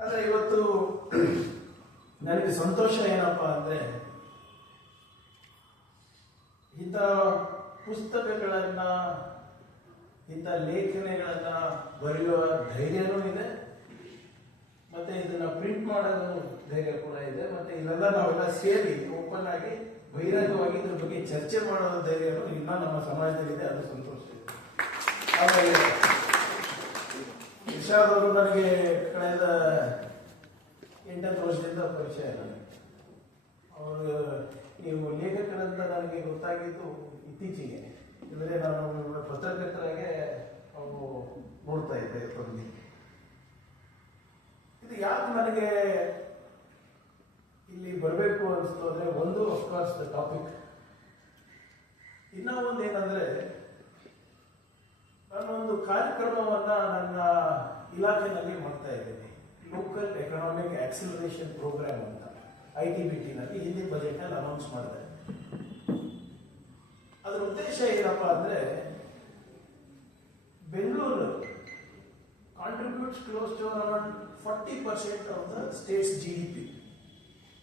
ಆದರೆ ಇವತ್ತು ನನಗೆ ಸಂತೋಷ ಏನಪ್ಪ ಅಂದರೆ, ಇಂಥ ಪುಸ್ತಕಗಳನ್ನ, ಇಂಥ ಲೇಖನಗಳನ್ನ ಬರೆಯುವ ಧೈರ್ಯನೂ ಇದೆ, ಮತ್ತೆ ಇದನ್ನ ಪ್ರಿಂಟ್ ಮಾಡೋದು ಧೈರ್ಯ ಕೂಡ ಇದೆ, ಮತ್ತೆ ಇಲ್ಲೆಲ್ಲ ನಾವೆಲ್ಲ ಸೇರಿ ಓಪನ್ ಆಗಿ ಬಹಿರಂಗವಾಗಿ ಇದ್ರ ಬಗ್ಗೆ ಚರ್ಚೆ ಮಾಡೋದು ಧೈರ್ಯನೂ ಇನ್ನ ನಮ್ಮ ಸಮಾಜದಲ್ಲಿದೆ. ಅದು ಸಂತೋಷ ಇದೆ. ಆಮೇಲೆ ಇರ್ಷಾದ್ ಅವರು ನನಗೆ ಕಳೆದ 8 ವರ್ಷದಿಂದ ಪರಿಚಯ. ಅವರು ನೀವು ಲೇಖಕರಂತ ನನಗೆ ಗೊತ್ತಾಗಿದ್ದು ಇತ್ತೀಚೆಗೆ. ಅಂದರೆ ನಾನು ಪತ್ರಕರ್ತರಾಗೆ ಅವರು ನೋಡ್ತಾ ಇದ್ದೆ. ಇದು ಯಾಕೆ ನನಗೆ ಇಲ್ಲಿ ಬರಬೇಕು ಅನಿಸ್ತು ಅಂದರೆ, ಒಂದು ಅಫ್ಕೋರ್ಸ್ ದ ಟಾಪಿಕ್, ಇನ್ನೂ ಒಂದು ಏನಂದರೆ, ನಾನೊಂದು ಕಾರ್ಯಕ್ರಮವನ್ನ ನನ್ನ ಇಲಾಖೆಯಲ್ಲಿ ಮಾಡ್ತಾ ಇದ್ದೀನಿ, ಲೋಕಲ್ ಎಕನಾಮಿಕ್ ಆಕ್ಸಿಲರೇಷನ್ ಪ್ರೋಗ್ರಾಮ್ ಅಂತ ITBT-ನಲ್ಲಿ ಹಿಂದಿನ ಬಜೆಟ್ನಲ್ಲಿ ಅನೌನ್ಸ್ ಮಾಡಿದೆ. ಅದರ ಉದ್ದೇಶ ಏನಪ್ಪ ಅಂದರೆ, Bengaluru contributes close to around 40% of the states GDP.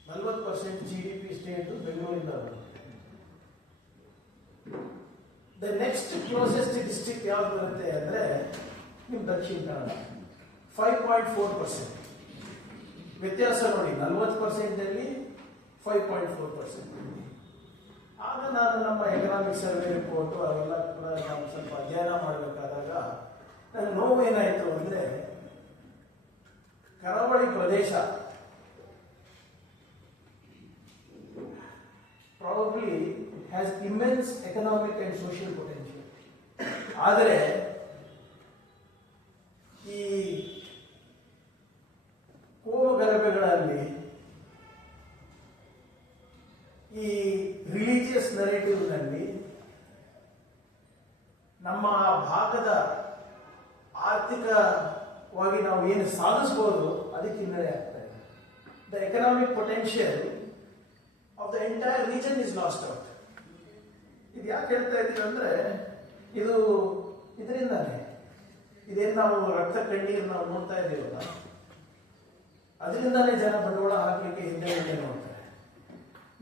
40% GDP state ಬೆಂಗಳೂರಿಂದ ಬರುತ್ತೆ. ದ ನೆಕ್ಸ್ಟ್ ಕ್ಲೋಸೆಸ್ಟ್ ಡಿಸ್ಟ್ರಿಕ್ಟ್ ಯಾವ್ದು ಬರುತ್ತೆ ಅಂದರೆ ನಿಮ್ಮ ದಕ್ಷಿಣ ಕನ್ನಡ, 5.4%. ವ್ಯತ್ಯಾಸ ನೋಡಿ, 40%ಲ್ಲಿ 5.4%. ಆಗ ನಾನು ನಮ್ಮ ಎಕನಾಮಿಕ್ ಸರ್ವೆ ರಿಪೋರ್ಟು ಅವೆಲ್ಲ ಕೂಡ ನಾನು ಸ್ವಲ್ಪ ಅಧ್ಯಯನ ಮಾಡಬೇಕಾದಾಗ ನನ್ನ ನೋವೇನಾಯಿತು ಅಂದರೆ, ಕರಾವಳಿ ಪ್ರದೇಶ probably has immense economic and social potential. ಆದರೆ ಈ ಕೋಮಗಲಭೆಗಳಲ್ಲಿ, ಈ ರಿಲಿಜಿಯಸ್ ನರೇಟಿವ್ನಲ್ಲಿ ನಮ್ಮ ಭಾಗದ ಆರ್ಥಿಕವಾಗಿ ನಾವು ಏನು ಸಾಧಿಸಬಹುದು ಅದಕ್ಕೆ ಹಿನ್ನಡೆ ಆಗ್ತಾ ಇದೆ. The economic potential of the entire region is last out. ಇದು ಯಾಕೆ ಹೇಳ್ತಾ ಇದ್ದೀವಿ ಅಂದರೆ, ಇದು ಇದರಿಂದಾನೆ, ಇದೇನು ನಾವು ರಕ್ತ ಕಣ್ಣೀರು ನಾವು ನೋಡ್ತಾ ಇದ್ದೀವಲ್ಲ, ಅದರಿಂದಾನೇ ಜನ ಬಂಡವಾಳ ಹಾಕಲಿಕ್ಕೆ ಹಿಂದೆ ನೋಡ್ತಾರೆ.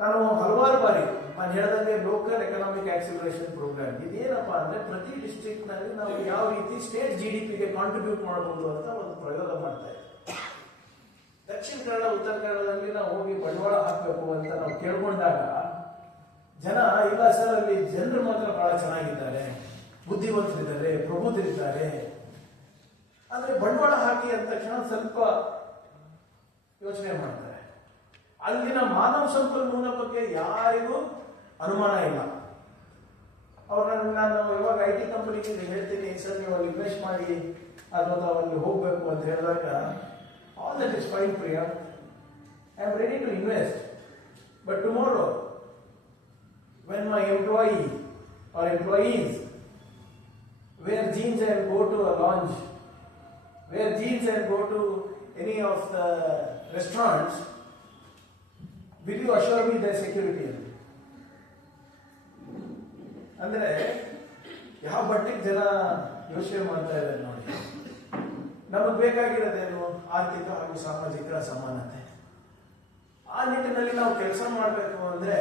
ನಾನು ಹಲವಾರು ಬಾರಿ ನಾನು ಹೇಳಿದಂಗೆ ಲೋಕಲ್ ಎಕನಾಮಿಕ್ ಆಕ್ಸಿಲರೇಷನ್ ಪ್ರೋಗ್ರಾಮ್ ಇದೇನಪ್ಪ ಅಂದರೆ, ಪ್ರತಿ ಡಿಸ್ಟ್ರಿಕ್ಟ್ನಲ್ಲಿ ನಾವು ಯಾವ ರೀತಿ ಸ್ಟೇಟ್ GDP-ಗೆ ಕಾಂಟ್ರಿಬ್ಯೂಟ್ ಮಾಡಬಹುದು ಅಂತ ಒಂದು ಪ್ರಯೋಗ ಮಾಡ್ತಾ ಇದ್ದೀವಿ. ದಕ್ಷಿಣ ಕನ್ನಡ, ಉತ್ತರ ಕನ್ನಡದಲ್ಲಿ ನಾವು ಹೋಗಿ ಬಂಡವಾಳ ಹಾಕಬೇಕು ಅಂತ ನಾವು ಕೇಳ್ಕೊಂಡಾಗ ಜನ, ಇಲ್ಲ ಸರ್ ಅಲ್ಲಿ ಜನರು ಮಾತ್ರ ಬಹಳ ಚೆನ್ನಾಗಿದ್ದಾರೆ, ಬುದ್ಧಿವಂತರಿದ್ದಾರೆ, ಪ್ರಬುದ್ಧರಿದ್ದಾರೆ, ಆದರೆ ಬಂಡವಾಳ ಹಾಕಿ ಅಂದ ತಕ್ಷಣ ಸ್ವಲ್ಪ ಯೋಚನೆ ಮಾಡ್ತಾರೆ. ಅಲ್ಲಿನ ಮಾನವ ಸಂಪನ್ಮೂಲ ಬಗ್ಗೆ ಯಾರಿಗೂ ಅನುಮಾನ ಇಲ್ಲ. ನಾನು ಇವಾಗ IT ಕಂಪನಿಗೆ ಹೇಳ್ತೀನಿ, ಸರ್ ನೀವು ಅಲ್ಲಿ ಇನ್ವೆಸ್ಟ್ ಮಾಡಿ ಅಥವಾ ಅಲ್ಲಿ ಹೋಗಬೇಕು ಅಂತ ಹೇಳಿದಾಗ, all that is fine, Priya. I am ready to invest. But tomorrow, when my employee or employees wear jeans and go to a lounge, wear jeans and go to any of the restaurants, will you assure me their security? ಅಂದರೆ ಯಾವ ಬಟ್ಟೆಗೆ ಜನ ಯೋಚನೆ ಮಾಡ್ತಾ ಇದ್ದಾರೆ ನೋಡಿ. ನಮಗೆ ಬೇಕಾಗಿರೋದೇನು? ಆರ್ಥಿಕ ಹಾಗೂ ಸಾಮಾಜಿಕ ಸಮಾನತೆ. ಆ ನಿಟ್ಟಿನಲ್ಲಿ ನಾವು ಕೆಲಸ ಮಾಡಬೇಕು ಅಂದರೆ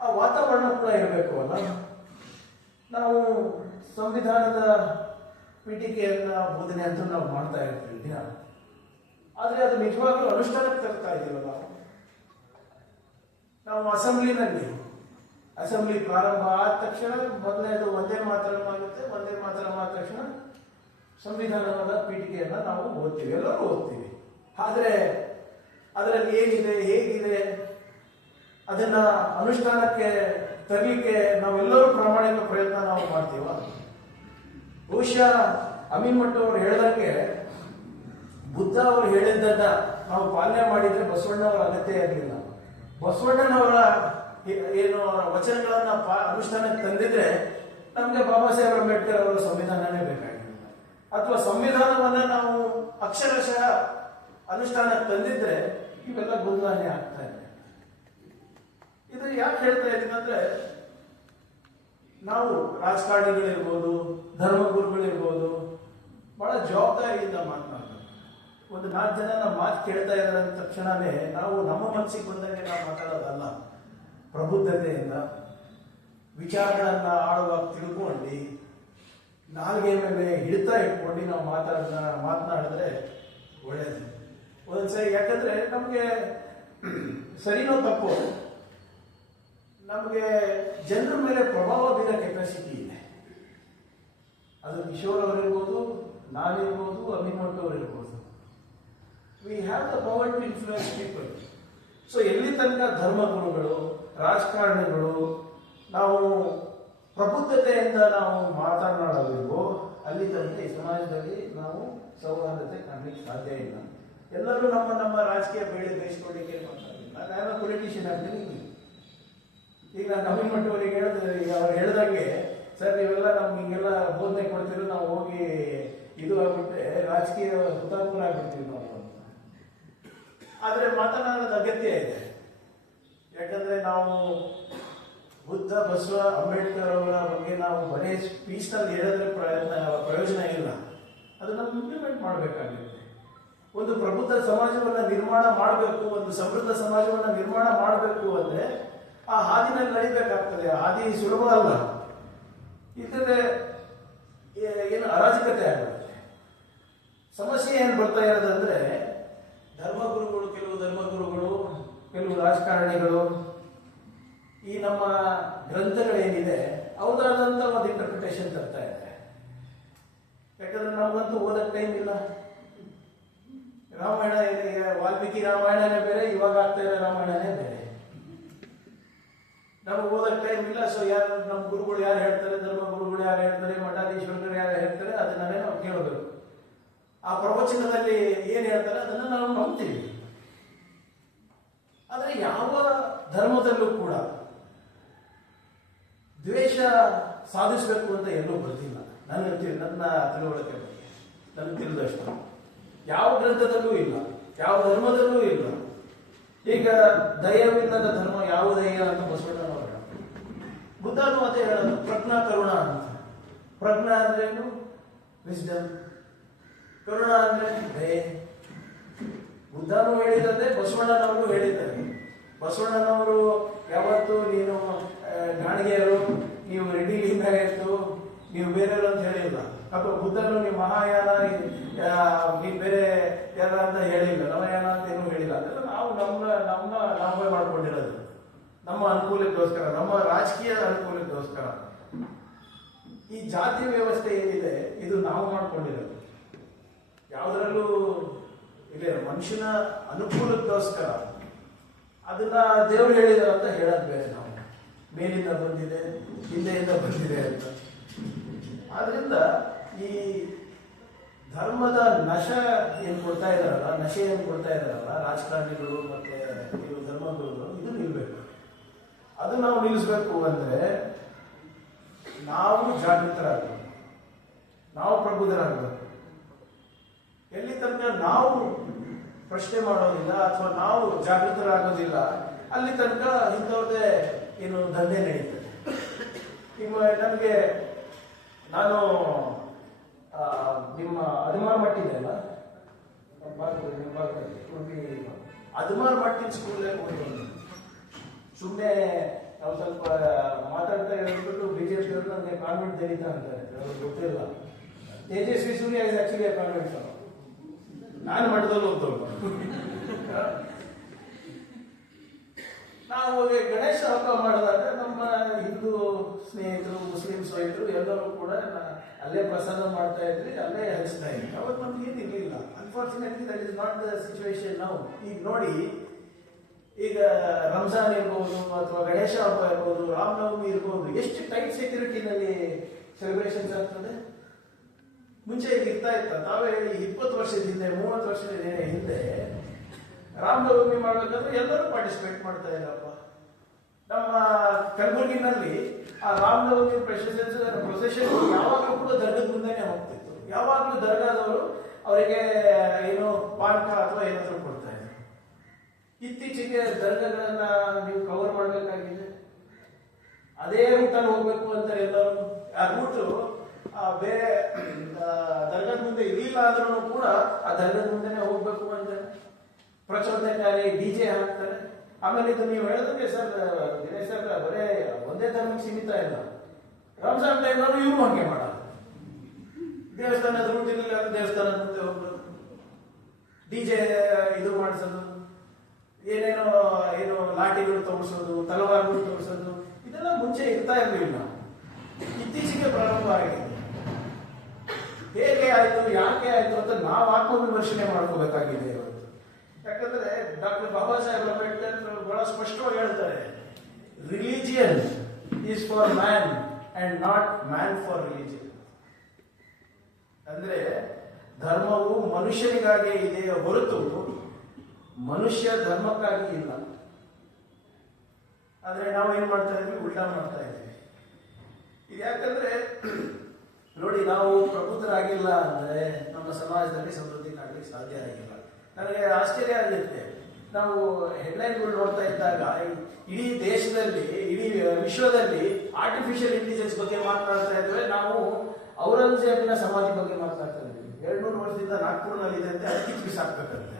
ಆ ವಾತಾವರಣ ಕೂಡ ಇರಬೇಕು ಅಲ್ಲ. ನಾವು ಸಂವಿಧಾನದ ಪೀಠಿಕೆಯನ್ನ ಬೋಧನೆ ಅಂತ ನಾವು ಮಾಡ್ತಾ ಇರ್ತೀವಿ ದಿನ, ಆದರೆ ಅದು ನಿಜವಾಗ್ಲೂ ಅನುಷ್ಠಾನಕ್ಕೆ ತರ್ತಾ ಇದೀವಲ್ಲ. ನಾವು ಅಸೆಂಬ್ಲಿ ಪ್ರಾರಂಭ ಆದ ತಕ್ಷಣ ಮೊದಲನೇದು ಒಂದೇ ಮಾತರಂ ಆಗುತ್ತೆ. ಒಂದೇ ಮಾತರಂ ಆದ ತಕ್ಷಣ ಸಂವಿಧಾನದ ಪೀಠಿಕೆಯನ್ನ ನಾವು ಓದ್ತೀವಿ, ಎಲ್ಲರೂ ಓದ್ತೀವಿ. ಆದರೆ ಅದರಲ್ಲಿ ಏನಿದೆ, ಹೇಗಿದೆ, ಅದನ್ನ ಅನುಷ್ಠಾನಕ್ಕೆ ತರಲಿಕ್ಕೆ ನಾವೆಲ್ಲರೂ ಪ್ರಾಮಾಣಿಕ ಪ್ರಯತ್ನ ನಾವು ಮಾಡ್ತೀವ. ಬಹುಶಃ ಅಮೀನ್ ಮಟ್ಟು ಅವರು ಹೇಳಿದಂಗೆ, ಬುದ್ಧ ಅವರು ಹೇಳಿದ್ದನ್ನ ನಾವು ಪಾಲನೆ ಮಾಡಿದ್ರೆ ಬಸವಣ್ಣವರ ಅಗತ್ಯ ಇರಲಿಲ್ಲ. ಬಸವಣ್ಣನವರ ಏನು ವಚನಗಳನ್ನ ಅನುಷ್ಠಾನಕ್ಕೆ ತಂದಿದ್ರೆ ನಮಗೆ ಬಾಬಾ ಸಾಹೇಬ್ ಅಂಬೇಡ್ಕರ್ ಅವರ ಸಂವಿಧಾನನೇ ಬೇಕಾಗಿಲ್ಲ. ಅಥವಾ ಸಂವಿಧಾನವನ್ನ ನಾವು ಅಕ್ಷರಶಃ ಅನುಷ್ಠಾನಕ್ಕೆ ತಂದಿದ್ರೆ ಇವೆಲ್ಲ ಗೊಂದಲನೇ ಆಗ್ತಾ ಇದೆ. ಇದು ಯಾಕೆ ಹೇಳ್ತಾ ಇದ್ದೀನಿ ಅಂದ್ರೆ, ನಾವು ರಾಜಕಾರಣಿಗಳಿರ್ಬೋದು, ಧರ್ಮಗುರುಗಳಿರ್ಬೋದು, ಬಹಳ ಜವಾಬ್ದಾರಿಯಿಂದ ಮಾತನಾಡಬೇಕು. ಒಂದು 4 ಜನ ನಮ್ಮ ಮಾತು ಕೇಳ್ತಾ ಇದ್ದಾರೆ ಅಂದ ತಕ್ಷಣವೇ ನಾವು ನಮ್ಮ ಮನಸ್ಸಿಗೆ ಬಂದಂಗೆ ನಾವು ಮಾತಾಡೋದಲ್ಲ. ಪ್ರಬುದ್ಧತೆಯಿಂದ ವಿಚಾರಗಳನ್ನ ಆಳುವಾಗ ತಿಳ್ಕೊಂಡು ನಾಲ್ಗೆ ಮೇಲೆ ಹಿಡಿತಾ ಇಟ್ಕೊಂಡು ನಾವು ಮಾತನಾಡಿದ್ರೆ ಒಳ್ಳೇದು. ಒಂದ್ಸರಿ ಯಾಕಂದ್ರೆ ನಮಗೆ ಸರಿನೋ ತಪ್ಪು, ನಮಗೆ ಜನರ ಮೇಲೆ ಪ್ರಭಾವ ಬೀರೋ ಕೆಪಾಸಿಟಿ ಇದೆ. ಅದು ಕಿಶೋರ್ ಅವರಿರ್ಬೋದು, ನಾನಿರ್ಬೋದು, ಅಭಿಮಂಟು ಅವರಿರ್ಬೋದು. We have the power to influence people. So ಎಲ್ಲಿ ತನಕ ಧರ್ಮಗುರುಗಳು, ರಾಜಕಾರಣಿಗಳು ನಾವು ಪ್ರಬುದ್ಧತೆಯಿಂದ ನಾವು ಮಾತನಾಡಲಿಲ್ವೋ ಅಲ್ಲಿ ತನಕ ಈ ಸಮಾಜದಲ್ಲಿ ನಾವು ಸೌಹಾರ್ದತೆ ಕಾಣಲಿಕ್ಕೆ ಸಾಧ್ಯ ಇಲ್ಲ. ಎಲ್ಲರೂ ನಮ್ಮ ರಾಜಕೀಯ ಬೇಳೆ ಬೇಯಿಸ್ಕೊಳ್ಳಿಕ್ಕೆ ಮಾತಾಡಿಲ್ಲ. ನಾನು ಪೊಲಿಟಿಷಿಯನ್ ಆಗ್ತೀನಿ. ಈಗ ನಾನು ಅಭಿಮಂಟು ಅವರಿಗೆ ಅವ್ರು ಹೇಳ್ದಂಗೆ, ಸರ್ ನೀವೆಲ್ಲ ನಮ್ಗೆ ಹಿಂಗೆಲ್ಲ ಬೋಧನೆ ಕೊಡ್ತೀರೋ ನಾವು ಹೋಗಿ ಇದು ಆಗ್ಬಿಟ್ಟೆ ರಾಜಕೀಯ ಹುತಾತ್ಮನ ಆಗ್ಬಿಡ್ತೀವಿ ನಾವು ಅಂತ. ಆದರೆ ಮಾತನಾಡೋದು ಅಗತ್ಯ ಇದೆ. ಯಾಕಂದ್ರೆ ನಾವು ಬುದ್ಧ, ಬಸವ, ಅಂಬೇಡ್ಕರ್ ಅವರ ಬಗ್ಗೆ ನಾವು ಬರೀ ಸ್ಪೀಚ್ನಲ್ಲಿ ಹೇಳಿದ್ರೆ ಪ್ರಯೋಜನ ಇಲ್ಲ. ಅದನ್ನು ಇಂಪ್ಲಿಮೆಂಟ್ ಮಾಡಬೇಕಾಗುತ್ತೆ. ಒಂದು ಪ್ರಬುದ್ಧ ಸಮಾಜವನ್ನು ನಿರ್ಮಾಣ ಮಾಡಬೇಕು, ಒಂದು ಸಮೃದ್ಧ ಸಮಾಜವನ್ನು ನಿರ್ಮಾಣ ಮಾಡಬೇಕು ಅಂದ್ರೆ ಆ ಹಾದಿನಲ್ಲಿ ನಡಿಬೇಕಾಗ್ತದೆ. ಹಾದಿ ಸುಲಭ ಅಲ್ಲ. ಇದ್ರೆ ಏನು ಅರಾಜಕತೆ ಆಗುತ್ತೆ. ಸಮಸ್ಯೆ ಏನು ಬರ್ತಾ ಇರೋದಂದ್ರೆ ಕೆಲವು ಧರ್ಮಗುರುಗಳು, ಕೆಲವು ರಾಜಕಾರಣಿಗಳು ಈ ನಮ್ಮ ಗ್ರಂಥಗಳೇನಿದೆ ಅವ್ರದಾದಂತ ಒಂದು ಇಂಟರ್ಪ್ರಿಟೇಷನ್ ತರ್ತಾ ಇದೆ. ಯಾಕಂದ್ರೆ ನಮಗಂತೂ ಓದಕ್ಕೆ ಟೈಮ್ ಇಲ್ಲ. ರಾಮಾಯಣ ವಾಲ್ಮೀಕಿ ರಾಮಾಯಣನೇ ಬೇರೆ, ಇವಾಗ ಆಗ್ತಾ ಇರೋ ರಾಮಾಯಣನೇ ಬೇರೆ. ನಮಗೆ ಓದಕ್ಕೆ ಟೈಮ್ ಇಲ್ಲ. ಸೊ ಯಾರು ನಮ್ಮ ಗುರುಗಳು ಯಾರು ಹೇಳ್ತಾರೆ, ಧರ್ಮ ಗುರುಗಳು ಯಾರು ಹೇಳ್ತಾರೆ, ಮಠಾಧೀಶ್ವರರು ಯಾರು ಹೇಳ್ತಾರೆ, ಅದನ್ನೇ ನಾವು ಕೇಳಬೇಕು. ಆ ಪ್ರವಚನದಲ್ಲಿ ಏನ್ ಹೇಳ್ತಾರೆ ಅದನ್ನ ನಾವು ನಂಬ್ತೀವಿ. ಆದ್ರೆ ಯಾವ ಧರ್ಮದಲ್ಲೂ ಕೂಡ ದ್ವೇಷ ಸಾಧಿಸಬೇಕು ಅಂತ ಎಲ್ಲೂ ಬರ್ತಿಲ್ಲ. ನನ್ನ ತಿಳುವಳಿಕೆ ಬಗ್ಗೆ ನನಗೆ ತಿಳಿದಷ್ಟು ಯಾವ ಗ್ರಂಥದಲ್ಲೂ ಇಲ್ಲ, ಯಾವ ಧರ್ಮದಲ್ಲೂ ಇಲ್ಲ. ಈಗ ದಯವಿಲ್ಲದ ಧರ್ಮ ಯಾವುದಯ್ಯ ಅಂತ ಬಸವಣ್ಣನವರು ಹೇಳ್ತಾರೆ. ಬುದ್ಧನು ಅದೇ ಹೇಳೋದು, ಪ್ರಜ್ಞಾ ಕರುಣ ಅಂತ. ಪ್ರಜ್ಞಾ ಅಂದ್ರೇನು? ವಿಸ್ಡಮ್. ಕರುಣ ಅಂದ್ರೆ ದಯೆ. ಬುದ್ಧನು ಹೇಳಿದಂತೆ ಬಸವಣ್ಣನವರು ಹೇಳಿದ್ದಾರೆ. ಬಸವಣ್ಣನವರು ಯಾವತ್ತು ನೀನು ಗಾಣಿಗೆಯರು, ನೀವು ರೆಡ್ಡಿ ಲಿಂಗಾಯತ್ತು, ನೀವು ಬೇರೆಯವರು ಅಂತ ಹೇಳಿಲ್ಲ. ಅಥವಾ ಬುದ್ಧನು ನೀವು ಮಹಾಯಾನ, ನೀವು ಬೇರೆ ಯಾರ ಅಂತ ಹೇಳಿಲ್ಲ, ನವಯಾನ ಅಂತ ಏನೂ ಹೇಳಿಲ್ಲ. ಅದೆಲ್ಲ ನಾವು ನಾವೇ ಮಾಡ್ಕೊಂಡಿರೋದು ನಮ್ಮ ಅನುಕೂಲಕ್ಕೋಸ್ಕರ, ನಮ್ಮ ರಾಜಕೀಯ ಅನುಕೂಲಕ್ಕೋಸ್ಕರ. ಈ ಜಾತಿ ವ್ಯವಸ್ಥೆ ಏನಿದೆ ಇದು ನಾವು ಮಾಡ್ಕೊಂಡಿರೋದು. ಯಾವುದರಲ್ಲೂ ಇಲ್ಲ, ಮನುಷ್ಯನ ಅನುಕೂಲಕ್ಕೋಸ್ಕರ. ಅದನ್ನ ದೇವರು ಹೇಳಿದಾರೆ ಅಂತ ಹೇಳೋದು ಬೇರೆ. ನಾವು ಮೇಲಿಂದ ಬಂದಿದೆ, ಹಿಂದೆಯಿಂದ ಬಂದಿದೆ ಅಂತ. ಆದ್ರಿಂದ ಈ ಧರ್ಮದ ನಶೆ ಏನು ಕೊಡ್ತಾ ಇದಾರಲ್ಲ ರಾಜಕಾರಣಿಗಳು ಮತ್ತೆ ಇವು ಧರ್ಮಗುರುಗಳು, ಇದು ನಿಲ್ಬೇಕು. ಅದು ನಾವು ನಿಲ್ಲಿಸ್ಬೇಕು ಅಂದ್ರೆ ನಾವು ಜಾಗೃತರಾಗಬೇಕು, ನಾವು ಪ್ರಬುದ್ಧರಾಗಬೇಕು. ಎಲ್ಲಿ ತನಕ ನಾವು ಪ್ರಶ್ನೆ ಮಾಡೋದಿಲ್ಲ ಅಥವಾ ನಾವು ಜಾಗೃತರಾಗೋದಿಲ್ಲ ಅಲ್ಲಿ ತನಕ ಇಂಥವ್ರದ್ದೇ ಏನು ದಂಧೆ ನಡೀತದೆ. ಈಗ ನನಗೆ ನಾನು ನಿಮ್ಮ ಅದುಮಾರ್ ಮಠ ಇದೆ ಅಲ್ಲ, ಅದುಮಾರ್ ಮಟ್ಟಿನ ಸ್ಕೂಲೇ ಹೋಗ್ತೀನಿ. ಸುಮ್ಮನೆ ನಾವು ಸ್ವಲ್ಪ ಮಾತಾಡ್ತಾ ಹೇಳ್ಬಿಟ್ಟು ಬಿಜೆಪಿ ಅವರು ನನಗೆ ಕಾನ್ವೆಂಟ್ ದಲಿತ ಅಂತಾರೆ, ಅವ್ರಿಗೆ ಗೊತ್ತಿಲ್ಲ. Tejasvi Surya is actually a convent. ನಾನು ಮಠದಲ್ಲಿ ಹೋಗ್ತವ್ರು. ನಾವು ಗಣೇಶ ಹಬ್ಬ ಮಾಡಿದಾಗ ನಮ್ಮ ಹಿಂದೂ ಸ್ನೇಹಿತರು, ಮುಸ್ಲಿಂ ಸ್ನೇಹಿತರು ಎಲ್ಲರೂ ಕೂಡ ಅಲ್ಲೇ ಪ್ರಸಾದ ಮಾಡ್ತಾ ಇದ್ರಿ, ಅಲ್ಲೇ ಹಂಚ್ತಾ ಇದ್ರಿ. ಅವತ್ತು ನಮ್ಗೆ ಏನಿರಲಿಲ್ಲ. Unfortunately that is not the situation ನಾವು. ಈಗ ನೋಡಿ, ಈಗ ರಂಜಾನ್ ಇರ್ಬೋದು ಅಥವಾ ಗಣೇಶ ಹಬ್ಬ ಇರ್ಬೋದು, ರಾಮನವಮಿ ಇರ್ಬೋದು, ಎಷ್ಟು ಟೈಟ್ ಸೆಕ್ಯೂರಿಟಿನಲ್ಲಿ ಸೆಲೆಬ್ರೇಷನ್ಸ್ ಆಗ್ತದೆ. ಮುಂಚೆ ಈಗ ಇರ್ತಾ ಇತ್ತ, ನಾವೇ ಹೇಳಿ 20 ವರ್ಷದ ಹಿಂದೆ 30 ವರ್ಷದ ಹಿಂದೆ ರಾಮನವಮಿ ಮಾಡಬೇಕಾದ್ರೆ ಎಲ್ಲರೂ ಪಾರ್ಟಿಸಿಪೇಟ್ ಮಾಡ್ತಾ ಇದ್ದಪ್ಪ. ನಮ್ಮ ಕಲಬುರಗಿನಲ್ಲಿ ಆ ರಾಮನವಮಿ ಪ್ರೊಸೆಷನ್ ಯಾವಾಗಲೂ ಕೂಡ ದರ್ಗದ ಮುಂದೆನೆ ಹೋಗ್ತಿತ್ತು. ಯಾವಾಗಲೂ ದರ್ಗಾದವರು ಅವರಿಗೆ ಏನು ಪಾನಕ ಅಥವಾ ಏನಾದರೂ ಕೊಡ್ತಾ ಇದ್ರು. ಇತ್ತೀಚೆಗೆ ದರ್ಗಗಳನ್ನ ನೀವು ಕವರ್ ಮಾಡಬೇಕಾಗಿದೆ. ಅದೇ ರೂಟಲ್ಲಿ ಹೋಗ್ಬೇಕು ಅಂತ ಎಲ್ಲರೂ ಆ ರೂಟು ಬೇರೆ ದರ್ಗಾದ ಮುಂದೆ ಇರಲಿಲ್ಲ ಆದ್ರೂ ಕೂಡ ಆ ದರ್ಗಾದ ಮುಂದೆನೆ ಹೋಗ್ಬೇಕು ಅಂತ ಪ್ರಚೋದನೆಕಾರಿ ಡಿಜೆ ಹಾಕ್ತಾರೆ. ಆಮೇಲೆ ಇದು ನೀವು ಹೇಳಿದ್ರೆ ಸರ್ ದಿನೇಶ್ ಸರ್ ಬರೇ ಒಂದೇ ಧರ್ಮಕ್ಕೆ ಸೀಮಿತ ಇಲ್ಲ. ರಂಜಾನ್ ಟೈಮ್ನಲ್ಲೂ ಇವ್ರು ಹಂಗೆ ಮಾಡೋದು. ದೇವಸ್ಥಾನದ ರೂಟಿನಲ್ಲಿ ದೇವಸ್ಥಾನದ ಮುಂದೆ ಹೋಗ್ಬೋದು, ಡಿಜೆ ಇದು ಮಾಡಿಸೋದು, ಏನು ಲಾಠಿಗಳು ತೋರಿಸೋದು, ತಲವಾರುಗಳು ತೋರಿಸೋದು, ಇದೆಲ್ಲ ಮುಂಚೆ ಇರ್ತಾ ಇರಲಿಲ್ಲ, ಇತ್ತೀಚೆಗೆ ಪ್ರಾರಂಭ ಆಗಿದೆ. ಹೇಗೆ ಆಯ್ತು, ಯಾಕೆ ಆಯ್ತು ಅಂತ ನಾವು ಆತ್ಮವಿಮರ್ಶನೆ ಮಾಡ್ಕೋಬೇಕಾಗಿದೆ ಇವತ್ತು. ಯಾಕಂದ್ರೆ ಡಾಕ್ಟರ್ ಬಾಬಾ ಸಾಹೇಬ್ ಅಂಬೇಡ್ಕರ್ ಬಹಳ ಸ್ಪಷ್ಟವಾಗಿ ಹೇಳ್ತಾರೆ, religion is for man and not man for religion. ಅಂದ್ರೆ ಧರ್ಮವು ಮನುಷ್ಯನಿಗಾಗಿ ಇದೆ ಹೊರತು ಮನುಷ್ಯ ಧರ್ಮಕ್ಕಾಗಿ ಇಲ್ಲ. ಆದ್ರೆ ನಾವು ಏನ್ ಮಾಡ್ತಾ ಇದ್ವಿ, ಉಲ್ಟಾ ಮಾಡ್ತಾ ಇದ್ವಿ. ಇದು ಯಾಕಂದ್ರೆ ನೋಡಿ, ನಾವು ಪ್ರಬುದ್ಧರಾಗಿಲ್ಲ ಅಂದ್ರೆ ನಮ್ಮ ಸಮಾಜದಲ್ಲಿ ಸಮೃದ್ಧಿ ಕಾಣಲಿಕ್ಕೆ ಸಾಧ್ಯ ಆಗಿಲ್ಲ. ನನಗೆ ಆಶ್ಚರ್ಯ ಆಗುತ್ತೆ, ನಾವು ಹೆಡ್ಲೈನ್ಗಳು ನೋಡ್ತಾ ಇದ್ದಾಗ ಇಡೀ ದೇಶದಲ್ಲಿ, ಇಡೀ ವಿಶ್ವದಲ್ಲಿ ಆರ್ಟಿಫಿಷಿಯಲ್ ಇಂಟೆಲಿಜೆನ್ಸ್ ಬಗ್ಗೆ ಮಾತನಾಡ್ತಾ ಇದ್ವಿ. ನಾವು ಔರಂಗಜೇಬನ ಸಮಾಧಿ ಬಗ್ಗೆ ಮಾತಾಡ್ತಾ ಇದ್ವಿ. 200 ವರ್ಷದಿಂದ ನಾಗ್ಪುರ್ನಲ್ಲಿ ಇದೆ ಅಂತ ಅದಕ್ಕೆ ಬಿಸಾಕ್ಬೇಕಂತೆ.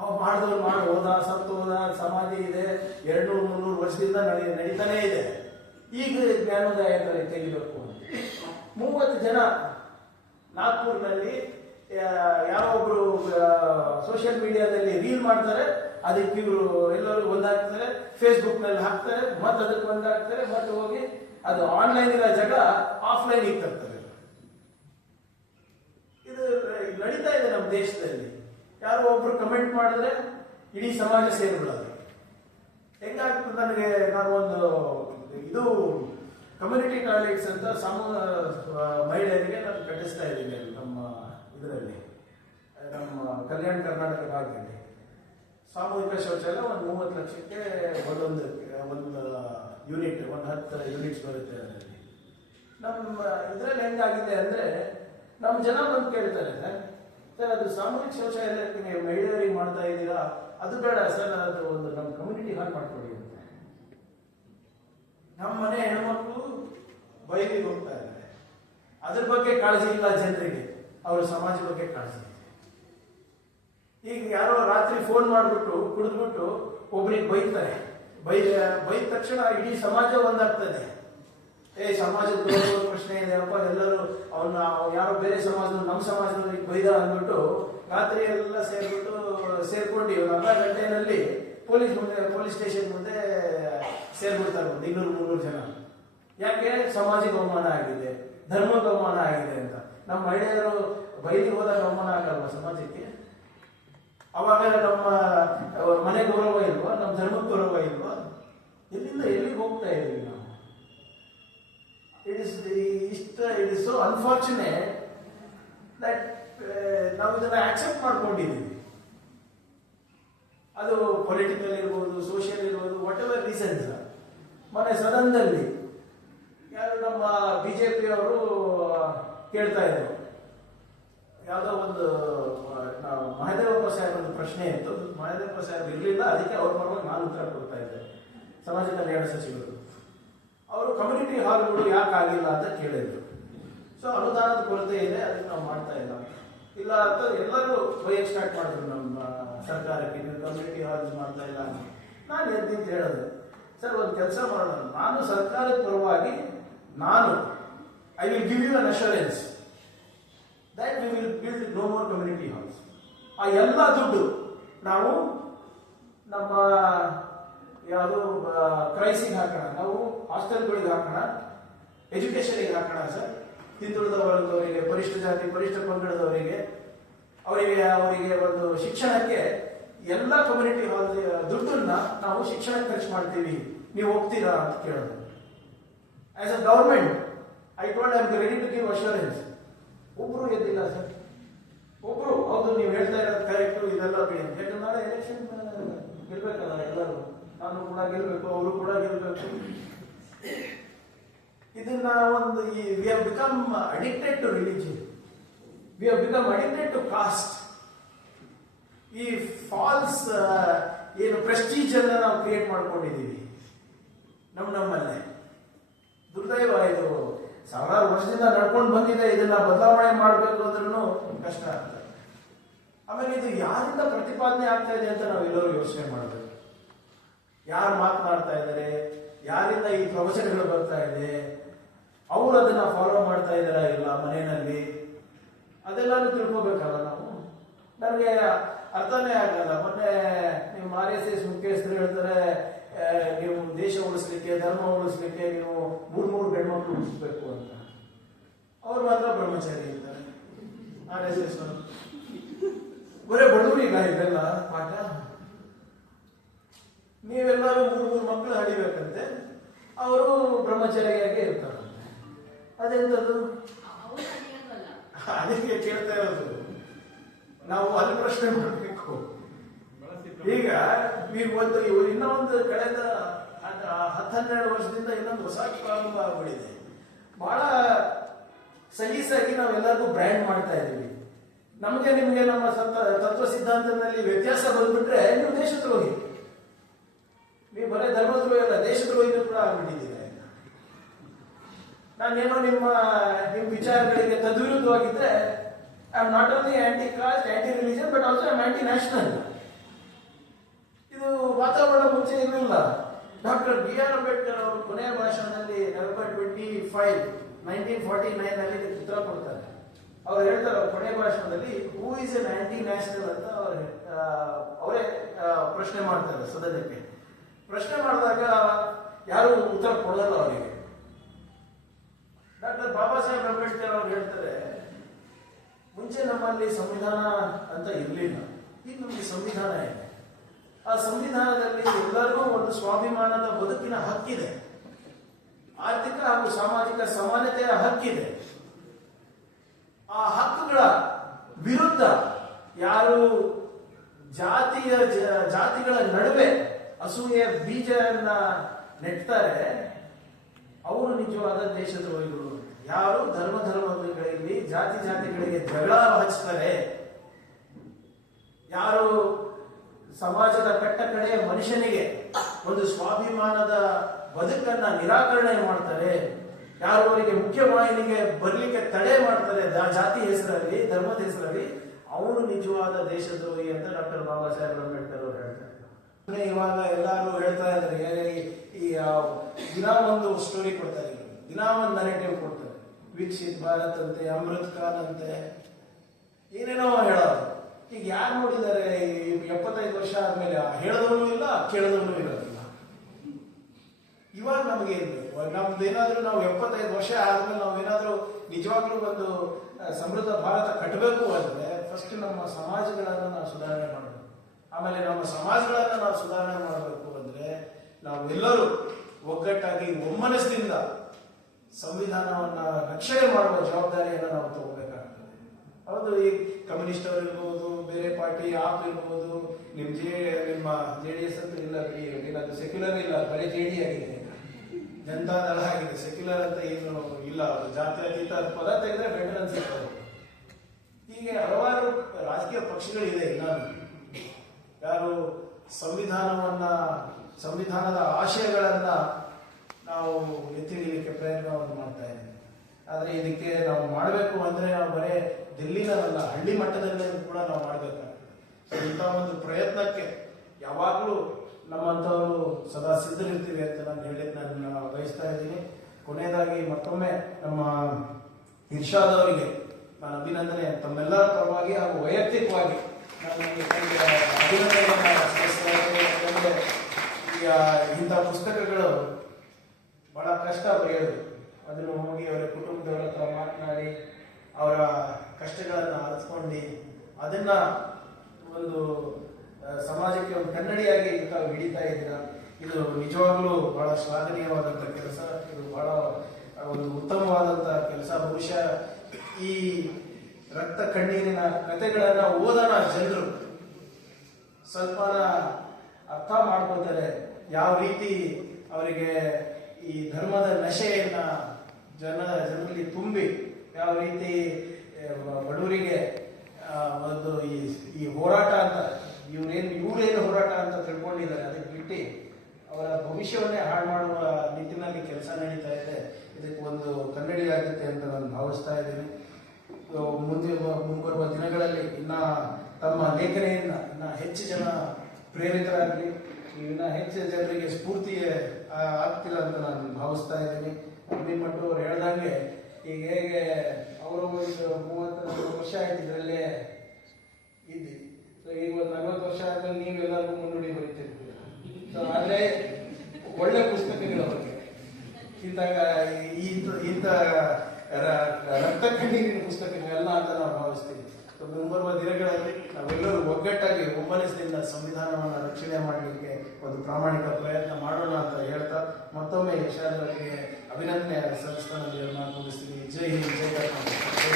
ಅವ್ ಮಾಡಿದವ್ರು ಮಾಡಿ ಹೋದ, ಸತ್ತು ಹೋದ, ಸಮಾಧಿ ಇದೆ, 200-300 ವರ್ಷದಿಂದ ನಡೀತಾನೇ ಇದೆ. ಈಗ ಜ್ಞಾನೋದಯ ತೆಗಿಬೇಕು ಅಂತ 30 ಜನ ನಾಗ್ಪುರ್ನಲ್ಲಿ ಯಾವ ಒಬ್ರು ಸೋಷಿಯಲ್ ಮೀಡಿಯಾದಲ್ಲಿ ರೀಲ್ ಮಾಡ್ತಾರೆ, ಅದಕ್ಕೆ ಇವರು ಎಲ್ಲರೂ ಒಂದಾಗ್ತಾರೆ, ಫೇಸ್ಬುಕ್ ನಲ್ಲಿ ಹಾಕ್ತಾರೆ, ಮತ್ತೆ ಅದಕ್ಕೆ ಒಂದಾಗ್ತಾರೆ, ಮತ್ತೆ ಹೋಗಿ ಅದು ಆನ್ಲೈನ್ ಇರೋ ಜಾಗ ಆಫ್ಲೈನ್ ತರ್ತಾರೆ. ಇದು ನಡೀತಾ ಇದೆ ನಮ್ಮ ದೇಶದಲ್ಲಿ. ಯಾರೋ ಒಬ್ರು ಕಮೆಂಟ್ ಮಾಡಿದ್ರೆ ಇಡೀ ಸಮಾಜ ಸೇರಿಬಿಡೋದು. ಹೆಂಗಾಗ್ತದೆ ನನಗೆ, ನಾನು ಒಂದು ಇದು ಕಮ್ಯುನಿಟಿ ಟಾಯ್ಲೆಟ್ಸ್ ಅಂತ ಮಹಿಳೆಯರಿಗೆ ನಾನು ಕಟ್ಟಿಸ್ತಾ ಇದ್ದೀನಿ ನಮ್ಮ ಇದರಲ್ಲಿ, ನಮ್ಮ ಕಲ್ಯಾಣ ಕರ್ನಾಟಕ ಭಾಗದಲ್ಲಿ. ಸಾಮೂಹಿಕ ಶೌಚಾಲಯ ಒಂದು 30 ಲಕ್ಷಕ್ಕೆ ಒಂದು ಯೂನಿಟ್, 10 ಯೂನಿಟ್ಸ್ ಬರುತ್ತೆ ಅದರಲ್ಲಿ. ನಮ್ಮ ಇದರಲ್ಲಿ ಹೆಂಗಾಗಿದೆ ಅಂದ್ರೆ, ನಮ್ಮ ಜನ ಬಂದು ಕೇಳ್ತಾರೆ, ಸರ್ ಅದು ಸಾಮೂಹಿಕ ಶೌಚಾಲಯಕ್ಕೆ ನೀವು ಮಹಿಳೆಯರಿಗೆ ಮಾಡ್ತಾ ಇದ್ದೀರಾ, ಅದು ಬೇಡ ಸರ್, ಅದು ಒಂದು ನಮ್ಮ ಕಮ್ಯುನಿಟಿ ಹಾಲ್ ಮಾಡ್ಕೊಡಿ ಅಂತ. ನಮ್ಮ ಮನೆ ಹೆಣ್ಮಕ್ಳು ಬಯಲಿಗೆ ಹೋಗ್ತಾ ಇದ್ದಾರೆ, ಅದ್ರ ಬಗ್ಗೆ ಕಾಳಜಿ ಇಲ್ಲ ಜನರಿಗೆ, ಅವರ ಸಮಾಜ ಬಗ್ಗೆ ಕಾಳಜಿ ಇದೆ. ಈಗ ಯಾರೋ ರಾತ್ರಿ ಫೋನ್ ಮಾಡಿಬಿಟ್ಟು ಕುಡಿದ್ಬಿಟ್ಟು ಒಬ್ರಿಗೆ ಬೈತಾರೆ, ಬೈದ ತಕ್ಷಣ ಇಡೀ ಸಮಾಜ ಒಂದಾಗ್ತದೆ. ಸಮಾಜದ ಪ್ರಶ್ನೆ ಇದೆ ಅಪ್ಪ, ಎಲ್ಲರೂ ಅವನ್ನ ಯಾರೋ ಬೇರೆ ಸಮಾಜದ ನಮ್ಮ ಸಮಾಜದಲ್ಲಿ ಬೈದ ಅಂದ್ಬಿಟ್ಟು ರಾತ್ರಿ ಎಲ್ಲ ಸೇರ್ಕೊಂಡು ಒಂದು ಅರ್ಧ ಗಂಟೆಯಲ್ಲಿ ಪೊಲೀಸ್ ಸ್ಟೇಷನ್ ಮುಂದೆ ಸೇರ್ಬಿಡ್ತಾರೆ, 200-300 ಜನ. ಯಾಕೆ? ಸಮಾಜಿಕ ಅವಮಾನ ಆಗಿದೆ, ಧರ್ಮದ ಅವಮಾನ ಆಗಿದೆ ಅಂತ. ನಮ್ಮ ಮಹಿಳೆಯರು ಬೈಲಿಗೆ ಹೋದಾಗ ಅವಮಾನ ಆಗಲ್ವ ಸಮಾಜಕ್ಕೆ? ಅವಾಗ ನಮ್ಮ ಮನೆ ಗೌರವ ಇಲ್ವಾ, ನಮ್ಮ ಧರ್ಮದ ಗೌರವ ಇಲ್ವಾ? ಎಲ್ಲಿಂದ ಎಲ್ಲಿಗೆ ಹೋಗ್ತಾ ಇದ್ದೀವಿ ನಾವು? It is so unfortunate that ನಾವು ಇದನ್ನ ಆಕ್ಸೆಪ್ಟ್ ಮಾಡ್ಕೊಂಡಿದ್ದೀವಿ. ಅದು ಪೊಲಿಟಿಕಲ್ ಇರ್ಬೋದು, ಸೋಷಿಯಲ್ ಇರ್ಬೋದು, ವಾಟ್ ಎವರ್ ರೀಸನ್ಸ್. ಮೊನ್ನೆ ಸದನದಲ್ಲಿ ಯಾರು ನಮ್ಮ ಬಿಜೆಪಿ ಅವರು ಕೇಳ್ತಾ ಇದ್ರು, ಯಾವುದೋ ಒಂದು ಮಹದೇವಪ್ಪ ಸಾಹೇಬ್ ಒಂದು ಪ್ರಶ್ನೆ ಇತ್ತು. ಮಹದೇವಪ್ಪ ಸಾಹೇಬ್ ಇರಲಿಲ್ಲ, ಅದಕ್ಕೆ ಅವ್ರ ಪರವಾಗಿ ನಾನು ಉತ್ತರ ಕೊಡ್ತಾ ಇದ್ದೆ, ಸಮಾಜ ಕಲ್ಯಾಣ ಸಚಿವರು. ಅವರು ಕಮ್ಯುನಿಟಿ ಹಾಲ್ಗಳು ಯಾಕೆ ಆಗಿಲ್ಲ ಅಂತ ಕೇಳಿದ್ರು. ಸೊ ಅನುದಾನದ ಕೊರತೆ ಇದೆ, ಅದಕ್ಕೆ ನಾವು ಮಾಡ್ತಾ ಇಲ್ಲ ಅಂತ ಎಲ್ಲರೂ ಬೈಯಕ್ಕೆ ಸ್ಟಾರ್ಟ್ ಮಾಡಿದ್ರು ನಮ್ಮ ಸರ್ಕಾರಕ್ಕೆ, ನೀವು ಕಮ್ಯುನಿಟಿ ಹಾಲ್ಸ್ ಮಾಡ್ತಾ ಇಲ್ಲ ಅಂತ. ನಾನು ಎದ್ದಿಂತ ಹೇಳಿದೆ, ಸರ್ ಒಂದು ಕೆಲಸ ಮಾಡೋಣ, ನಾನು ಸರ್ಕಾರದ ಪರವಾಗಿ I will give you an assurance that we will build no more community halls. ಆ ಎಲ್ಲ ದುಡ್ಡು ನಾವು ನಮ್ಮ ಯಾವುದು ಕ್ರೈಸಿಗೆ ಹಾಕೋಣ, ನಾವು ಹಾಸ್ಟೆಲ್ಗಳಿಗೆ ಹಾಕೋಣ, ಎಜುಕೇಶನ್ಗೆ ಹಾಕೋಣ ಸರ್. ಹಿಂದುಳಿದ ವರ್ಗದವರಿಗೆ, ಪರಿಷ್ಠ ಜಾತಿ ಪರಿಷ್ಠ ಪಂಗಡದವರಿಗೆ, ಅವರಿಗೆ ಒಂದು ಶಿಕ್ಷಣಕ್ಕೆ ಎಲ್ಲ ಕಮ್ಯುನಿಟಿ ಹಾಲ್ ದುಡ್ಡನ್ನ ನಾವು ಶಿಕ್ಷಣಕ್ಕೆ ಖರ್ಚು ಮಾಡ್ತೀವಿ, ನೀವು ಹೋಗ್ತೀರಾ ಅಂತ ಕೇಳೋದು. As a government I told I am ready to give assurance. ಒಬ್ರು ಎದ್ದಿಲ್ಲ ಸರ್, ಒಬ್ರು ಹೌದು ನೀವು ಹೇಳ್ತಾ ಇರೋದು ಕರೆಕ್ಟು, ಇದೆಲ್ಲ ಬಿಡಿ ಅಂತ. ಯಾಕಂದ್ರೆ ನಾಳೆ ಎಲೆಕ್ಷನ್ ಗೆಲ್ಬೇಕಲ್ಲ ಎಲ್ಲರೂ, ನಾನು ಕೂಡ ಗೆಲ್ಬೇಕು, ಅವರು ಕೂಡ ಗೆಲ್ಬೇಕು. ಇದನ್ನ ಒಂದು we have become addicted to religion, we have become addicted to caste. ಈ ಫಾಲ್ಸ್ ಏನು ಪ್ರೆಸ್ಟೀಜ್ ಅನ್ನ ನಾವು ಕ್ರಿಯೇಟ್ ಮಾಡ್ಕೊಂಡಿದ್ದೀವಿ ನಮ್ಮಲ್ಲೇ. ದುರ್ದೈವ ಇದು. ಸಾವಿರಾರು ವರ್ಷದಿಂದ ನಡ್ಕೊಂಡು ಬಂದಿದೆ. ಇದನ್ನ ಬದಲಾವಣೆ ಮಾಡಬೇಕು ಅಂದ್ರೂ ಕಷ್ಟ ಆಗ್ತದೆ. ಆಮೇಲೆ ಇದು ಯಾರಿಂದ ಪ್ರತಿಪಾದನೆ ಆಗ್ತಾ ಇದೆ ಅಂತ ನಾವೆಲ್ಲರೂ ಯೋಚನೆ ಮಾಡಬೇಕು. ಯಾರು ಮಾತನಾಡ್ತಾ ಇದ್ದಾರೆ, ಯಾರಿಂದ ಈ ಪ್ರವಚನಗಳು ಬರ್ತಾ ಇದೆ, ಅವರು ಅದನ್ನ ಫಾಲೋ ಮಾಡ್ತಾ ಇದ್ದಾರಾ ಇಲ್ಲ ಮನೆಯಲ್ಲಿ, ಅದೆಲ್ಲಾನು ತಿಳ್ಕೋಬೇಕಲ್ಲ ನಾವು. ನನಗೆ ಅರ್ಥನೇ ಆಗಲ್ಲ. ಮೊನ್ನೆ ನಿಮ್ಮ RSS ಮುಖ್ಯಸ್ಥರು ಹೇಳ್ತಾರೆ, ನೀವು ದೇಶ ಉಳಿಸ್ಲಿಕ್ಕೆ, ಧರ್ಮ ಉಳಿಸ್ಲಿಕ್ಕೆ ನೀವು 3 ಗಂಡ್ಮಕ್ಳು ಉಳಿಸ್ಬೇಕು ಅಂತ. ಅವ್ರು ಮಾತ್ರ ಬ್ರಹ್ಮಚಾರಿ ಇರ್ತಾರೆ RSS. ಬರೇ ಬಡವರಿಗ ಇದೆಲ್ಲ ಪಾಠ. ನೀವೆಲ್ಲರೂ 3 ಮಕ್ಕಳು ಹಡಿಬೇಕಂತೆ, ಅವರು ಬ್ರಹ್ಮಚಾರಿಯಾಗಿ ಇರ್ತಾರಂತೆ. ಅದೆಂತದ್ದು? ಅದಕ್ಕೆ ಕೇಳ್ತಾ ಇರೋದು ನಾವು ಅಲ್ಲಿ ಪ್ರಶ್ನೆ ಮಾಡಬೇಕು. ಈಗ ಇನ್ನೊಂದು ಕಳೆದ 10-12 ವರ್ಷದಿಂದ ಇನ್ನೊಂದು ಹೊಸ ಪ್ರಾರಂಭ ಆಗ್ಬಿಟ್ಟಿದೆ. ಬಹಳ ಸಲೀಸಾಗಿ ನಾವೆಲ್ಲರಿಗೂ ಬ್ರ್ಯಾಂಡ್ ಮಾಡ್ತಾ ಇದ್ದೀವಿ. ನಮಗೆ ನಿಮಗೆ ನಮ್ಮ ತತ್ವ ಸಿದ್ಧಾಂತದಲ್ಲಿ ವ್ಯತ್ಯಾಸ ಬಂದ್ಬಿಟ್ರೆ ನೀವು ದೇಶದ್ರೋಹಿ. ನೀವು ಬರೀ ಧರ್ಮದ್ರೋಹಿ ಅಲ್ಲ, ದೇಶದ್ರೋಹಿನೂ ಕೂಡ ಆಗ್ಬಿಟ್ಟಿದ್ದೀರ. ನಾನೇನೋ ನಿಮ್ಮ ವಿಚಾರಗಳಿಗೆ ತದ್ವಿರುದ್ಧವಾಗಿದ್ರೆ I am not only anti caste, anti religion, but also I am anti national. ಇದು ವಾತಾವರಣ ಮುಂಚೆ ಇರಲಿಲ್ಲ. ಡಾಕ್ಟರ್ BR ಅಂಬೇಡ್ಕರ್ ಅವರು ಕೊನೆಯ ಭಾಷಣದಲ್ಲಿ November 25, 1949 ಉತ್ತರ ಕೊಡ್ತಾರೆ. ಅವ್ರು ಹೇಳ್ತಾರೆ ಕೊನೆಯ ಭಾಷಣದಲ್ಲಿ, who is N aunty national ಅಂತ ಅವರೇ ಪ್ರಶ್ನೆ ಮಾಡ್ತಾರೆ ಸದನಕ್ಕೆ. ಪ್ರಶ್ನೆ ಮಾಡಿದಾಗ ಯಾರು ಉತ್ತರ ಕೊಡಲ್ಲ ಅವರಿಗೆ. ಡಾಕ್ಟರ್ ಬಾಬಾ ಸಾಹೇಬ್ ಅಂಬೇಡ್ಕರ್ ಅವರು ಹೇಳ್ತಾರೆ, ಮುಂಚೆ ನಮ್ಮಲ್ಲಿ ಸಂವಿಧಾನ ಅಂತ ಇರಲಿಲ್ಲ, ಈಗ ನಮಗೆ ಸಂವಿಧಾನ ಇದೆ. ಆ ಸಂವಿಧಾನದಲ್ಲಿ ಎಲ್ಲರಿಗೂ ಒಂದು ಸ್ವಾಭಿಮಾನದ ಬದುಕಿನ ಹಕ್ಕಿದೆ, ಆರ್ಥಿಕ ಹಾಗೂ ಸಾಮಾಜಿಕ ಸಮಾನತೆಯ ಹಕ್ಕಿದೆ. ಆ ಹಕ್ಕುಗಳ ವಿರುದ್ಧ ಯಾರು ಜಾತಿಗಳ ನಡುವೆ ಅಸೂಯೆಯ ಬೀಜವನ್ನ ನೆಟ್ತಾರೆ, ಅವರು ನಿಜವಾದ ದೇಶದ್ರೋಹಿಗಳು. ಯಾರು ಧರ್ಮಗಳಲ್ಲಿ ಜಾತಿಗಳಿಗೆ ಜಗಳ ಹಚ್ತಾರೆ, ಯಾರು ಸಮಾಜದ ಕಟ್ಟ ಕಡೆಯ ಮನುಷ್ಯನಿಗೆ ಒಂದು ಸ್ವಾಭಿಮಾನದ ಬದುಕನ್ನ ನಿರಾಕರಣೆ ಮಾಡ್ತಾರೆ, ಯಾರು ಅವರಿಗೆ ಮುಖ್ಯವಾಹಿನಿಗೆ ಬರ್ಲಿಕ್ಕೆ ತಡೆ ಮಾಡ್ತಾರೆ ಜಾತಿ ಹೆಸರಲ್ಲಿ, ಧರ್ಮದ ಹೆಸರಲ್ಲಿ, ಅವನು ನಿಜವಾದ ದೇಶದ್ರೋಹಿ ಅಂತ ಡಾಕ್ಟರ್ ಬಾಬಾ ಸಾಹೇಬ್ ಅಂಬೇಡ್ಕರ್ ಅವರು ಹೇಳ್ತಾರೆ. ಇವಾಗ ಎಲ್ಲರೂ ಹೇಳ್ತಾ ಇದ್ದಾರೆ, ಈ ದಿನ ಒಂದು ಸ್ಟೋರಿ ಕೊಡ್ತಾರೆ, ದಿನ ಒಂದು ನರೇಟಿವ್ ಕೊಡ್ತಾರೆ. ವಿಕಸಿತ್ ಭಾರತ್ ಅಂತೆ, ಅಮೃತ್ ಖಾನ್ ಅಂತೆ, ಏನೇನೋ ಹೇಳೋರು. ಈಗ ಯಾರು ನೋಡಿದ್ದಾರೆ 75 ವರ್ಷ ಆದ್ಮೇಲೆ? ಹೇಳದವನು ಇಲ್ಲ, ಕೇಳದವನು ಇರೋದಿಲ್ಲ. ಇವಾಗ ನಮ್ಗೆ ಇರ್ಬೇಕು, ನಮ್ದೇನಾದ್ರೂ ನಾವು 75 ವರ್ಷ ಆದ್ಮೇಲೆ ನಾವೇನಾದ್ರೂ ನಿಜವಾಗ್ಲೂ ಒಂದು ಸಮೃದ್ಧ ಭಾರತ ಕಟ್ಟಬೇಕು ಅಂದ್ರೆ ಫಸ್ಟ್ ನಮ್ಮ ಸಮಾಜಗಳನ್ನ ನಾವು ಸುಧಾರಣೆ ಮಾಡಬೇಕು. ಆಮೇಲೆ ನಮ್ಮ ಸಮಾಜಗಳನ್ನ ನಾವು ಸುಧಾರಣೆ ಮಾಡಬೇಕು ಅಂದ್ರೆ ನಾವೆಲ್ಲರೂ ಒಗ್ಗಟ್ಟಾಗಿ ಒಮ್ಮನಸ್ಸಿನಿಂದ ಸಂವಿಧಾನವನ್ನ ರಕ್ಷಣೆ ಮಾಡುವ ಜವಾಬ್ದಾರಿಯನ್ನು ನಾವು ತಗೋಬೇಕಾಗ್ತದೆ. ಹೌದು, ಈ ಕಮ್ಯುನಿಸ್ಟ್ ಅವರು ಇರ್ಬೋದು, ಬೇರೆ ಪಾರ್ಟಿ ಆಪ್ ಇರ್ಬೋದು, ನಿಮ್ಮ JDS ಅಂತ ಇಲ್ಲ, ಅದು ಸೆಕ್ಯುಲರ್ ಇಲ್ಲ, ಬರೀ JD ಆಗಿದೆ, ಜನತಾ ದಳ ಆಗಿದೆ. ಸೆಕ್ಯುಲರ್ ಅಂತ ಏನು ಇಲ್ಲ, ಅದು ಜಾತ್ಯತೀತ ಪದ ತೆಗೆದ್ರೆ ಬೆಟರ್ ಅನ್ಸುತ್ತೆ. ಹೀಗೆ ಹಲವಾರು ರಾಜಕೀಯ ಪಕ್ಷಗಳಿದೆ. ಯಾರು ಸಂವಿಧಾನದ ಆಶಯಗಳನ್ನ ನಾವು ಎತ್ತಿ ಹಿಡಿಯಲಿಕ್ಕೆ ಪ್ರಯತ್ನವನ್ನು ಮಾಡ್ತಾ ಇದ್ದೀವಿ. ಆದರೆ ಇದಕ್ಕೆ ನಾವು ಮಾಡಬೇಕು ಅಂದ್ರೆ ನಾವು ಬರೇ ದಿಲ್ಲಿನಲ್ಲ, ಹಳ್ಳಿ ಮಟ್ಟದಲ್ಲಿ ಕೂಡ ನಾವು ಮಾಡಬೇಕಾಗ್ತದೆ. ಇಂಥ ಒಂದು ಪ್ರಯತ್ನಕ್ಕೆ ಯಾವಾಗಲೂ ನಮ್ಮಂಥವರು ಸದಾ ಸಿದ್ಧರಿರ್ತೀವಿ ಅಂತ ನಾನು ಬಯಸ್ತಾ ಇದ್ದೀನಿ. ಕೊನೆಯದಾಗಿ ಮತ್ತೊಮ್ಮೆ ನಮ್ಮ ಇರ್ಷಾದ್ ಅವರಿಗೆ ನಾನು ಅಭಿನಂದನೆ, ತಮ್ಮೆಲ್ಲರ ಪರವಾಗಿ ಹಾಗೂ ವೈಯಕ್ತಿಕವಾಗಿ ನಾನು ಅಭಿನಂದನೆ ಸಲ್ಲಿಸ್ತಾ ಇದ್ದೇನೆ. ಇಂಥ ಪುಸ್ತಕಗಳು ಬಹಳ ಕಷ್ಟ ಬರೆಯೋದು. ಅದನ್ನು ಹೋಗಿ ಅವರ ಕುಟುಂಬದವರ ಹತ್ರ ಮಾತನಾಡಿ ಅವರ ಕಷ್ಟಗಳನ್ನು ಅರಿತುಕೊಂಡು ಅದನ್ನ ಒಂದು ಸಮಾಜಕ್ಕೆ ಒಂದು ಕನ್ನಡಿಯಾಗಿ ಹಿಡಿತಾ ಇದ್ದೀರಾ. ಇದು ನಿಜವಾಗ್ಲೂ ಬಹಳ ಶ್ಲಾಘನೀಯವಾದಂಥ ಕೆಲಸ. ಇದು ಬಹಳ ಒಂದು ಉತ್ತಮವಾದಂಥ ಕೆಲಸ. ಬಹುಶಃ ಈ ರಕ್ತ ಕಣ್ಣೀರಿನ ಕಥೆಗಳನ್ನ ಓದೋಣ ಜನರು ಸ್ವಲ್ಪ ಅರ್ಥ ಮಾಡ್ಕೊತಾರೆ, ಯಾವ ರೀತಿ ಅವರಿಗೆ ಈ ಧರ್ಮದ ನಶೆಯನ್ನ ಜನರಲ್ಲಿ ತುಂಬಿ ಯಾವ ರೀತಿ ಬಡವರಿಗೆ ಒಂದು ಈ ಹೋರಾಟ ಅಂತ ಇವ್ರೇನು ಹೋರಾಟ ಅಂತ ತಿಳ್ಕೊಂಡಿದ್ದಾರೆ, ಅದಕ್ಕೆ ಬಿಟ್ಟು ಅವರ ಭವಿಷ್ಯವನ್ನೇ ಹಾಳು ಮಾಡುವ ನಿಟ್ಟಿನಲ್ಲಿ ಕೆಲಸ ನಡೀತಾ ಇದೆ. ಇದಕ್ಕೆ ಒಂದು ಕನ್ನಡಿ ಆಗುತ್ತೆ ಅಂತ ನಾನು ಭಾವಿಸ್ತಾ ಇದ್ದೀನಿ. ಮುಂಬರುವ ದಿನಗಳಲ್ಲಿ ಇನ್ನ ತಮ್ಮ ಲೇಖನೆಯಿಂದ ಇನ್ನ ಹೆಚ್ಚು ಜನ ಪ್ರೇರಿತರಾಗಲಿ, ಇನ್ನ ಹೆಚ್ಚು ಜನರಿಗೆ ಸ್ಫೂರ್ತಿ ಆಗ್ತಿಲ್ಲ ಅಂತ ನಾನು ಭಾವಿಸ್ತಾ ಇದ್ದೀನಿ. ಅಭಿಮಠ್ ಅವರು ಹೇಳ್ದಂಗೆ ಈಗ ಹೇಗೆ ಅವರು ಒಂದು 30-40 ವರ್ಷ ಆಯ್ತು ಇದರಲ್ಲೇ ಇದ್ದಿ, ಸೊ ಈಗ ಒಂದು 40 ವರ್ಷ ಆದ್ಮೇಲೆ ನೀವೆಲ್ಲರೂ ಮುನ್ನುಡಿ ಬರೀತಿರ್ತೀವಿ. ಸೊ ಆದರೆ ಒಳ್ಳೆ ಪುಸ್ತಕಗಳ ಬಗ್ಗೆ ಇಂಥ ರಕ್ತ ಕಣ್ಣೀರಿನ ಪುಸ್ತಕಗಳೆಲ್ಲ ಅಂತ ನಾವು ಭಾವಿಸ್ತೀವಿ. ಮುಂಬರುವ ದಿನಗಳಲ್ಲಿ ನಾವೆಲ್ಲರೂ ಒಗ್ಗಟ್ಟಾಗಿ ಒಮ್ಮನಸ್ಸಿನಿಂದ ಸಂವಿಧಾನವನ್ನು ರಕ್ಷಣೆ ಮಾಡಲಿಕ್ಕೆ ಒಂದು ಪ್ರಾಮಾಣಿಕ ಪ್ರಯತ್ನ ಮಾಡೋಣ ಅಂತ ಹೇಳ್ತಾ ಮತ್ತೊಮ್ಮೆ ಶಾಲೆಗಳಿಗೆ ಅಭಿನಂದನೆ ಸಲ್ಲಿಸ್ತಾ ನಾನು ಮುಗಿಸ್ತೀನಿ. ಜೈ ಹಿಂದ್, ಜೈ ಕರ್ನಾಟಕ.